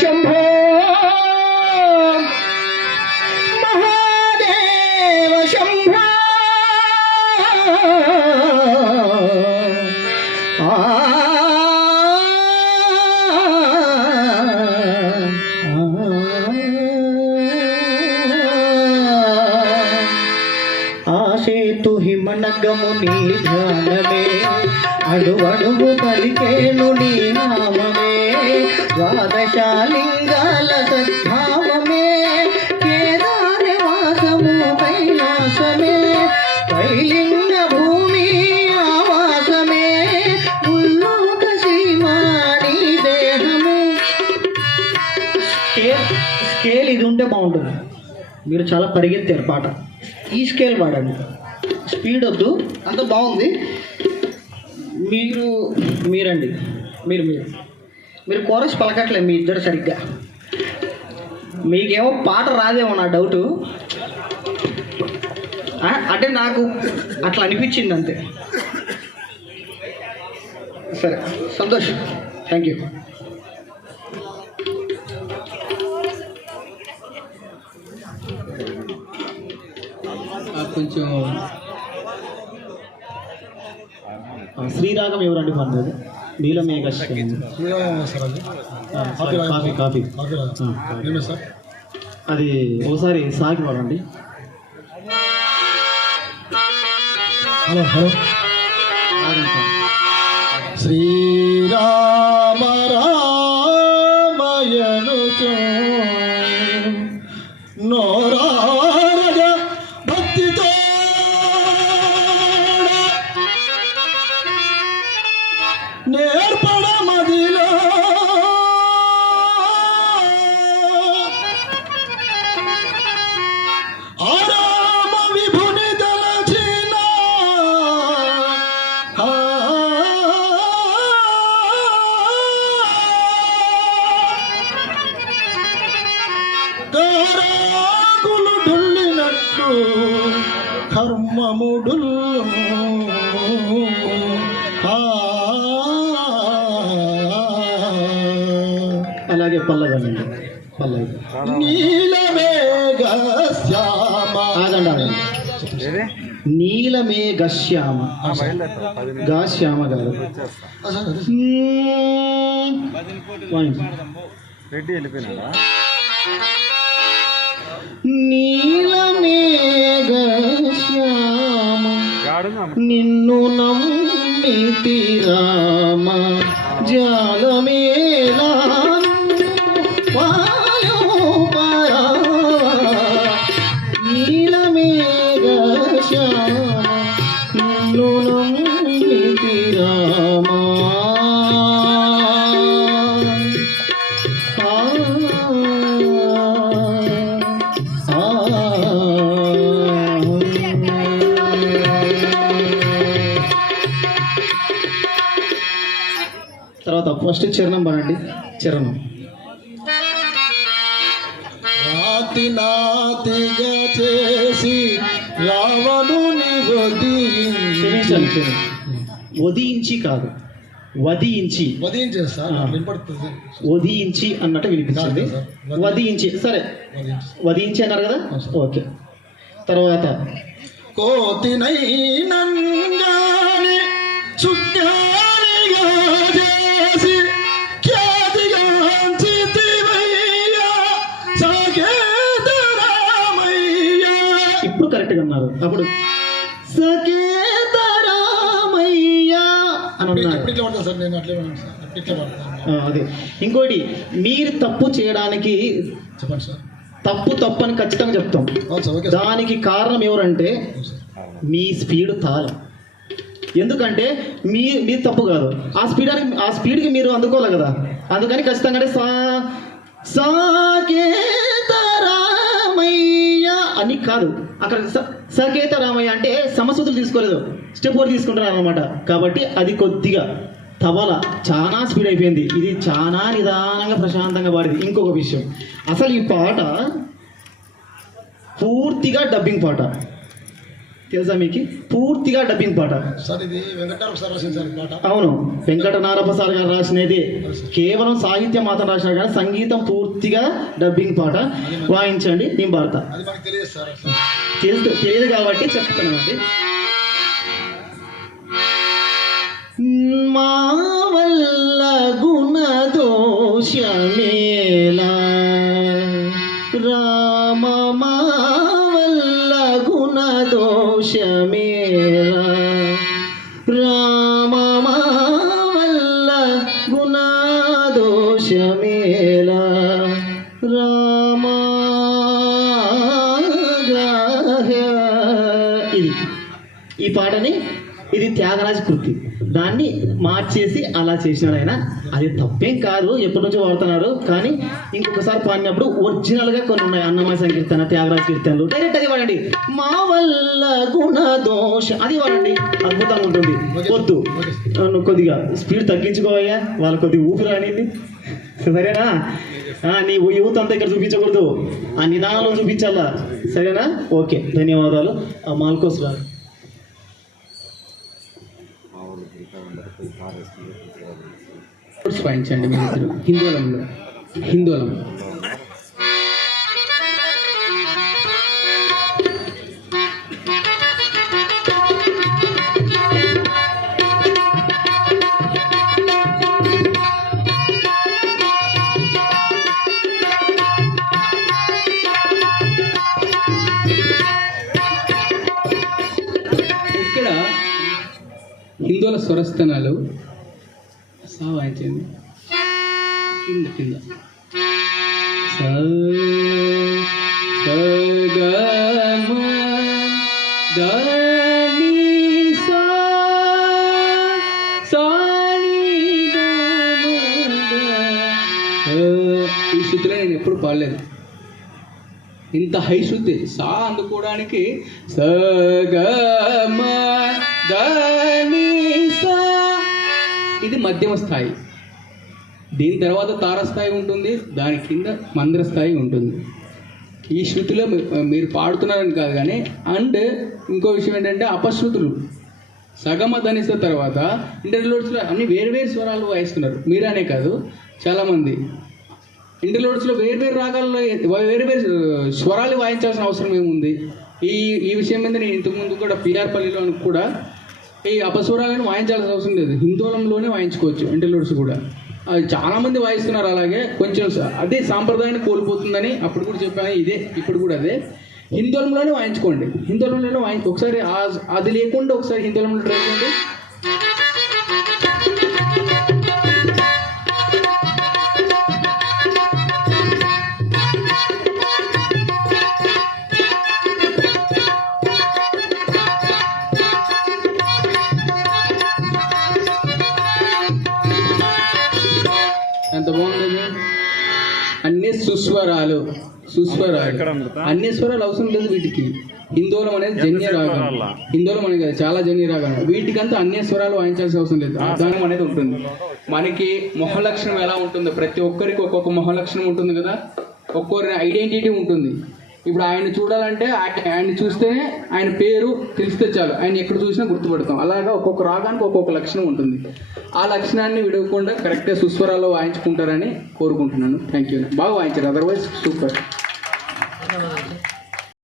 శంభో మహాదేవ శంభో ఆశేతు హిమనగము నీ ధ్యానమే అడువడుగు పలికేను నీ నామమే ద్వాదశాలింగాల సద్భావమే కేదారవాసము కైలాసమే కైలింగ భూమి ఆవాసమే ఉల్లోక సీమా నీ దేహమే. స్కేల్ ఇది ఉంటే బాగుంటుంది. మీరు చాలా పరిగెత్తారు పాట, ఈ స్కేల్ వాడండి, స్పీడ్ వద్దు. అంత బాగుంది. మీరండి మీరు కోరస్ పలకట్లేదు మీ ఇద్దరు సరిగ్గా. మీకేమో పాట రాదేమో నా డౌటు. అంటే నాకు అట్లా అనిపించింది అంతే. సరే, సంతోషం, థ్యాంక్ యూ. కొంచెం శ్రీరాగం ఎవరండి పన్నది? నీలమేఘ కాఫీ సార్, అది ఒకసారి సాగి పడండి. Hello hello. శ్రీరామ రామయను నోరారగ భక్తితో నేర్పడ మదిలో ఆరామ విభుని దలచిన కారాకులు ఢుల్లినట్టు కర్మముడుల్ అలాగే పల్లవి నీలమేఘ శ్యామ. నీలమేఘ శ్యామ శ్యామ గారు రెడ్డి వెళ్ళిపోయినా. నీలమేఘ శ్యామ నిన్ను నమ్మితి రామ జాలమేలా నీలమేఘ శ్యామ నిన్ను నమ్మితి రామ. తర్వాత ఫస్ట్ చరణం పడండి. చరణం రాతి నాతిగా చేసి రావణుని క్షమించాలి, వదించి కాదు వదించి వధించేస్తా వదించి అన్నట్టు వినిపించింది. వదించి, సరే వదించి అన్నారు కదా, ఓకే. తర్వాత కోతినై నంగాని సుజ్ఞానిగా చేసి ఖ్యాతిగాంచితివయ్యా సాకేత రామయ్య. ఇప్పుడు కరెక్ట్గా అన్నారు. అప్పుడు సకేత రామయ్య అని అన్నారు. అదే ఇంకోటి, మీరు తప్పు చేయడానికి చెప్పండి సార్. తప్పు అని ఖచ్చితంగా చెప్తాం. దానికి కారణం ఎవరంటే మీ స్పీడ్ తాళం. ఎందుకంటే మీ తప్పు కాదు, ఆ స్పీడ్కి మీరు అందుకోవాలి కదా. అందుకని ఖచ్చితంగా సాకేత రామయ్య అని కాదు. అక్కడ సకేత రామయ్య అంటే సమసూతులు తీసుకోలేదు, స్టెప్ 4 తీసుకుంటున్నారు అనమాట. కాబట్టి అది కొద్దిగా తబల చాలా స్పీడ్ అయిపోయింది. ఇది చాలా నిదానంగా ప్రశాంతంగా పాడింది. ఇంకొక విషయం, అసలు ఈ పాట పూర్తిగా డబ్బింగ్ పాట. తెలుసా మీకు? పూర్తిగా డబ్బింగ్ పాట. సార్ ఇది వెంకటరావు సార్ రాసింది సార్ ఈ పాట. అవును, వెంకటనారప్ప సార్ గారు రాసినది. కేవలం సాహిత్యం మాత్రం రాసిన కానీ సంగీతం పూర్తిగా డబ్బింగ్ పాట. వాయించండి, నేను పాడతా. అది మనకు తెలియదు సార్. తెలియదు కాబట్టి చెప్తున్నానండి. మా వల్ల గుణదోషమేలా రామ, మా వల్ల గుణదోషమేలా రామ, మా వల్ల గుణదోషమేలా రామ. ఇది ఈ పాటని, ఇది త్యాగరాజ కృతి. దాన్ని మార్చేసి అలా చేసినాడు ఆయన. అది తప్పేం కాదు, ఎప్పటి నుంచో వాడుతున్నారు. కానీ ఇంకొకసారి పాడినప్పుడు ఒరిజినల్గా కొన్ని ఉన్నాయి. అన్నమయ్య సంకీర్తన, త్యాగరాజ కీర్తనలు డైరెక్ట్ అది వాడండి. మా వల్ల గుణదోష అది వాడండి, అద్భుతంగా ఉంటుంది. వద్దు, నువ్వు కొద్దిగా స్పీడ్ తగ్గించుకోవయ్యా, వాళ్ళ కొద్దిగా ఊపిరి అనేది. సరేనా? నీ యూత్ అంతా ఇక్కడ చూపించకూడదు, ఆ నిదానంలో చూపించాలా. సరేనా? ఓకే, ధన్యవాదాలు. మాల్కోస్ గారు వాయించండి మీరు ఇద్దరు హిందోళంలో. హిందోళం ఇక్కడ హిందోళ స్వరస్థానాలు వాయించండి. కింద కింద స స గ మ ద ని సా సా ని ద మ ద. ఈ శృతిలో నేను ఎప్పుడు పాడలేదు. ఇంత హై శృతి సా అందుకోవడానికి స గ మ ద ని సా, ఇది మధ్యమ స్థాయి. దీని తర్వాత తారస్థాయి ఉంటుంది, దాని కింద మంద్ర స్థాయి ఉంటుంది. ఈ శృతిలో మీరు పాడుతున్నారని కాదు కానీ. అండ్ ఇంకో విషయం ఏంటంటే అపశృతులు సగమ ధనిస్త తర్వాత ఇంటర్లోడ్స్లో అన్ని వేరు స్వరాలు వాయిస్తున్నారు. మీరనే కాదు, చాలామంది ఇంటర్లోడ్స్లో వేరు రాగాల్లో వేరు స్వరాలు వాయించాల్సిన అవసరం ఏముంది? ఈ విషయం మీద నేను ఇంతకుముందు కూడా పిఆర్ పల్లిలో కూడా ఈ అపస్వరాలను వాయించాల్సిన అవసరం లేదు, హిందోళంలోనే వాయించుకోవచ్చు. ఇంటర్లోడ్స్ కూడా అది చాలామంది వాయిస్తున్నారు. అలాగే కొంచెం అదే సాంప్రదాయాన్ని కోల్పోతుందని అప్పుడు కూడా చెప్పాను. ఇదే ఇప్పుడు కూడా అదే హిందోళంలోనే వాయించుకోండి. హిందోళంలోనే ఒకసారి అది లేకుండా ఒకసారి హిందోళంలో ట్రై చేయండి. ఎంత బాగుంటుంది. అన్ని సుస్వరాలు అన్ని స్వరాలు అవసరం లేదు వీటికి. హిందోళం అనేది జన్య రాగం. హిందోళం అనేది కదా చాలా జన్య రాగం. వీటికంతా అన్య స్వరాలు వాయించాల్సిన అవసరం లేదు. దానం అనేది ఉంటుంది. మనకి మొహ లక్షణం ఎలా ఉంటుందో ప్రతి ఒక్కరికి ఒక్కొక్క మొహ లక్షణం ఉంటుంది కదా, ఒక్కొక్కరి ఐడెంటిటీ ఉంటుంది. ఇప్పుడు ఆయన చూడాలంటే ఆయన చూస్తేనే ఆయన పేరు తెలిస్తే చాలు, ఆయన ఎక్కడ చూసినా గుర్తుపడతాం. అలాగా ఒక్కొక్క రాగానికి ఒక్కొక్క లక్షణం ఉంటుంది. ఆ లక్షణాన్ని విడవకుండా కరెక్ట్గా సుస్వరాల్లో వాయించుకుంటారని కోరుకుంటున్నాను. Thank you. బాగా వాయించారు, అదర్వైజ్ సూపర్.